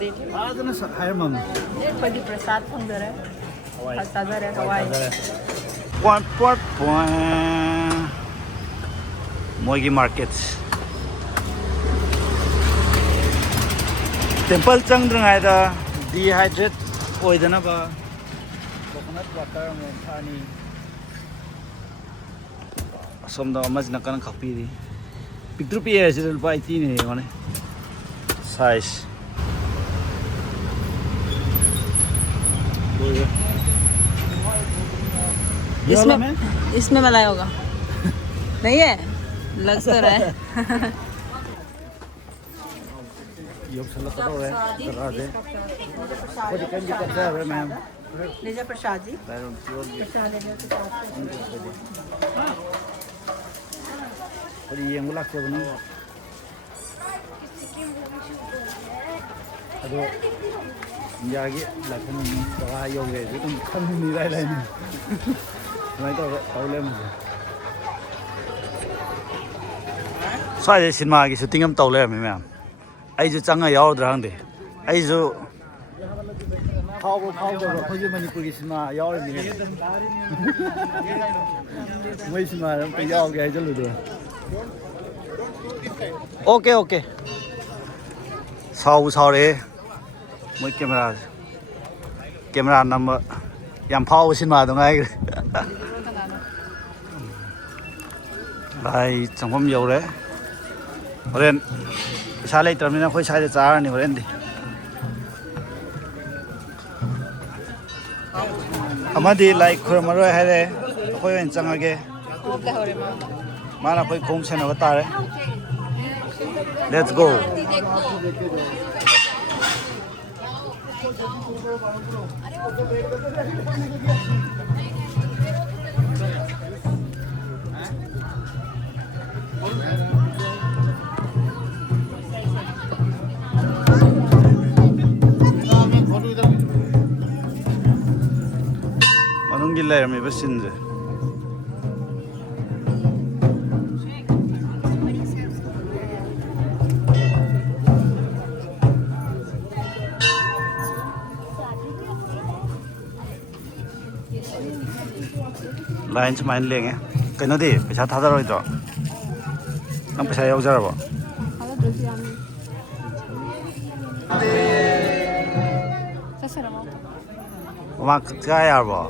देखिए आदना हायर मम पदी प्रसाद फंगदरे ताजरे हवाई मोगी मार्केट टेम्पल चंद्रंगायदा डिहाइड्रेट ओइदनबा कोकोनट वाटर में थानी असमदा अमजना कन खपीरी पिक्ट्रु पिए सिदल पाइती ने माने साइज इसमें मलाई होगा नहीं है लग तो रहा है योग सलाह करो है करा दे वो दिखाई भी करता है मैम लीजिए प्रसाद जी प्रसाद और ये अंगुला के बनी अदो यागी लाखन दवा योग है जो तुम खन नहीं रहा है मैं तो ताउले मुझे सारे सिनेमा की शूटिंग हम ताउले में मैम आई जो चंगा यावद्रांदे आई जो फावदो खोजी मणिपुर की सिनेमा यावरनी मैं सिनेमा हम पे याव गए चलो दो ओके ओके साउरे मैं कैमरा नंबर याम फाव सिनेमा दो गाय भाई चंगम यौरे होरेन पैसा लेत्रबनिना अखोय साइड चारनी होरेनदि अमदि लाइक खुरमरोय हारे अखोय ओइन चंगागे माना अखोय खोम सेनबा तारे लेट्स गो मनungi leiramiba sinje लाइन से माइन लेंगे कहीं दी पैसा थादरोइद्रो नम पैसा यावजरबो मा क्या यारबो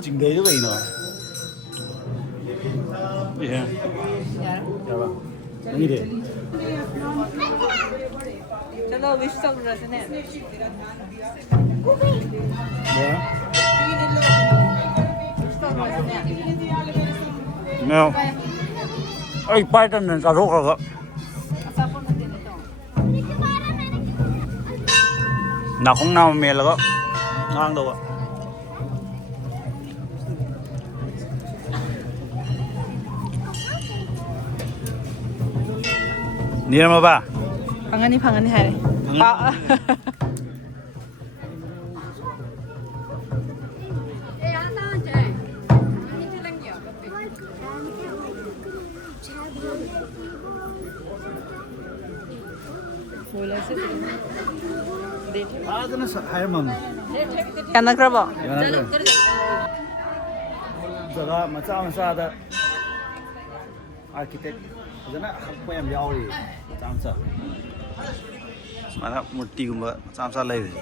징대죠 왜 이너? 예. 야봐. 이래. चलो विश सब रचने 뭐야? 매우. 아이 빨리는 가로 가가. 나 공나무 메라가 ngang đâu ạ Nirma ba ꯐꯪꯒꯅꯤ ꯍꯥꯏꯔꯦ ꯐꯖꯅ ꯍꯥꯏꯔꯝꯃꯝꯅꯤ ꯌꯥꯅꯈ꯭ꯔꯕꯣ ꯖꯒꯥ ꯃꯆꯥꯗ आर्किटेक्ट फजन हक्पा याम यावरी मचा मचा सुमाना मूर्ति गुम्बा मचा मचा लैरे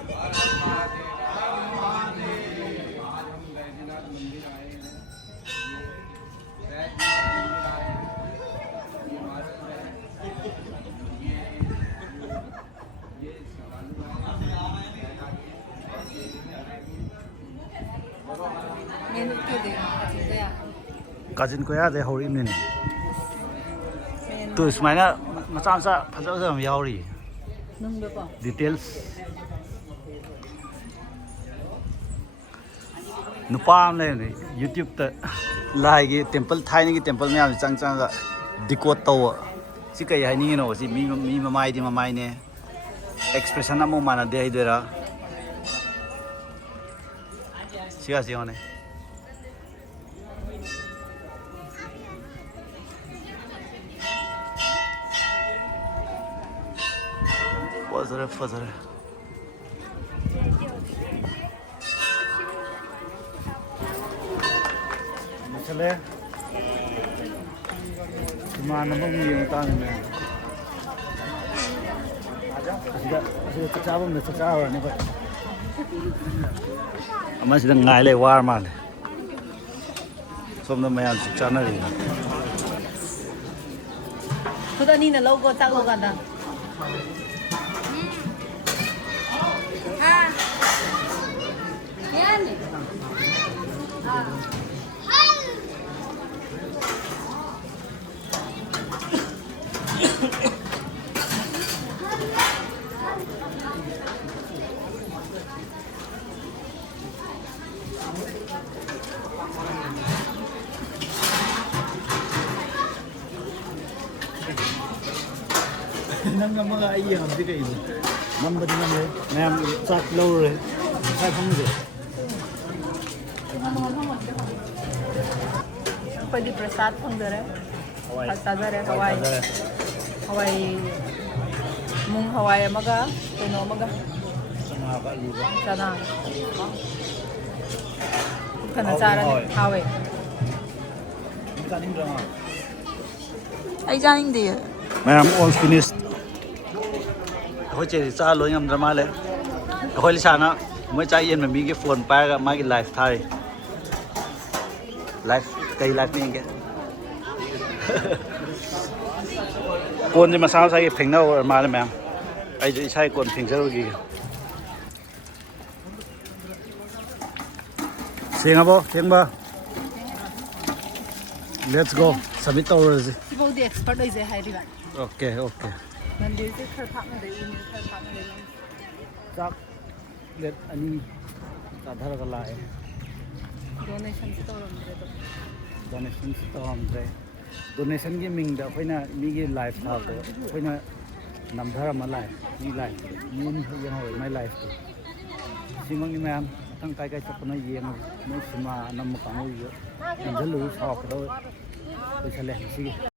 काजिन को याद है हौरी में तो इसमाइना मचा मचा फजा फजा यावरी डिटेल्स नुपाम ले यूट्यूब त लाइ की टेंपल थाइनी की टेंपल में चंग चंग डिकोड तव सी कई हाइनी नो सी मी ममाई दी ममाई ने एक्सप्रेशन अमो माना दे हाइदरा सिया सिया ने फजरे चले इमानब तांगे चाबने गाइले वार माले सोम मैं चानरी खुद अनी लोगो चालो गाना नंग mga ay हम di kay number di number ma'am चाक लौर है काय फंगे पदी प्रसाद फंगदरे हवाई हवाई हवाई मूंग हवाई मगा केनो मगा चना कना चारा हावे आई जानिंग दे मैम ऑल फिनिश्ड हो चे चा लोय ngam drama le hoi li sana moi chai yen mi के फोन पाएगा मा की लाइफ था लाइफ कई लाइफ में के कोन जे मसा सा के फेंगना और माले मैम आई जो इसाई कोन फेंगजर की सेंगाबो फेंगबा लेट्स गो सबमिट तौरजे सिबोदी एक्सपर्ट होइजे हाइरिबा ओके ओके मंदिर से खर थाक में देई खर थाक में देई चाक लेट अनि साधार गला है डोनेशन से तौरमदे डोनेशन से तौरमदे डोनेशन की मिंग दा अखोइना मी की लाइफ था तो अखोइना नमधर मा लाइफ मी लाइफ मीन यंग हो माय लाइफ सिमंग की मैम तंग काय काय चपना ये मैं सिमा नम कामो ये अंजलु शॉक दो पैसा ले सी